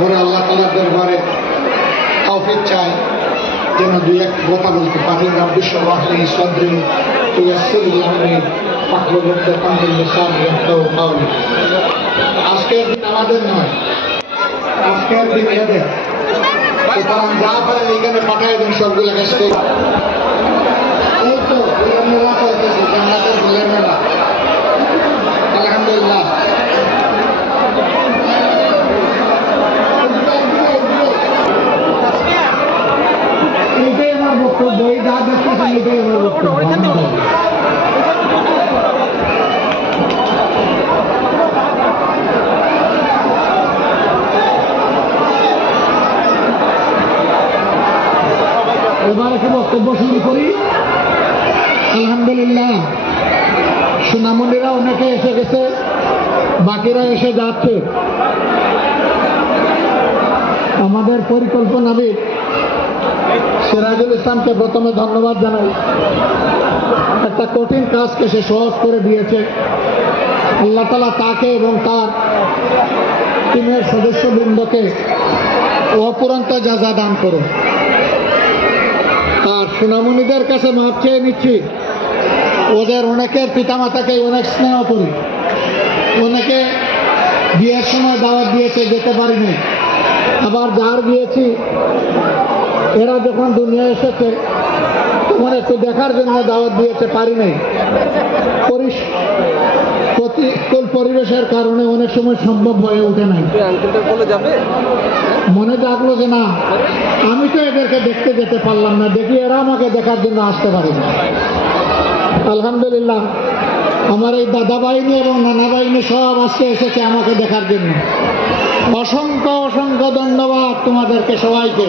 পরে আল্লাহ তাআলার দরবারে তৌফিক চাই যেন দুই এক কথা বলতে পারি। রব্বি ইশরাহ লি সাদরি ওয়াইসির লি আমরি ওয়াহলুল উকদাতাম মিন লিসানি ইয়াফকাহু কাওলি। আজকের দিন আমাদের নয়, আজকের দিন এদের। সুতরাং যা পারেন এখানে পাঠাই দেন সবগুলো কাজ করে। এই তো মেলা চলতেছে, জান্নাতের ফুলের মেলা, আলহামদুলিল্লাহ। এইটাই আমার বক্তব্য, এই যা দেখতেছেন এটাই আমার বক্তব্য। এবার একটা বক্তব্য শুরু করি। আলহামদুলিল্লাহ, সোনামণিরা অনেকে এসে গেছে, বাকিরা এসে যাচ্ছে। আমাদের পরিকল্পনাবিদ সিরাজুল ইসলামকে প্রথমে ধন্যবাদ জানাই। একটা কঠিন কাজকে সে সহজ করে দিয়েছে। আল্লাহ তাআলা তাকে এবং তার টিমের সদস্যবৃন্দকে অপুরন্ত জাযা দান করুন। আর সোনামণিদের কাছে মাপ চেয়ে নিচ্ছি। ওদের অনেকের পিতামাতাকে অনেক স্নেহ করি, অনেকে বিয়ের সময় দাওয়াত দিয়েছে, যেতে পারিনি। আবার যার দিয়েছি এরা যখন দুনিয়া এসেছে তখন একটু দেখার জন্য দাওয়াত দিয়েছে, পারি নাই। প্রতিকূল পরিবেশের কারণে অনেক সময় সম্ভব হয়ে ওঠে নাই। মনে ডাকলো যে না, আমি তো এদেরকে দেখতে যেতে পারলাম না, দেখি এরা আমাকে দেখার জন্য আসতে পারে না। আলহামদুলিল্লাহ, আমার এই দাদা বাহিনী এবং নানা বাহিনী সব আজকে এসেছে আমাকে দেখার জন্য। অসংখ্য অসংখ্য ধন্যবাদ তোমাদেরকে সবাইকে।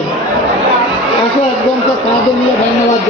আসো একজনকে কাঁধে নিয়ে ধন্যবাদ।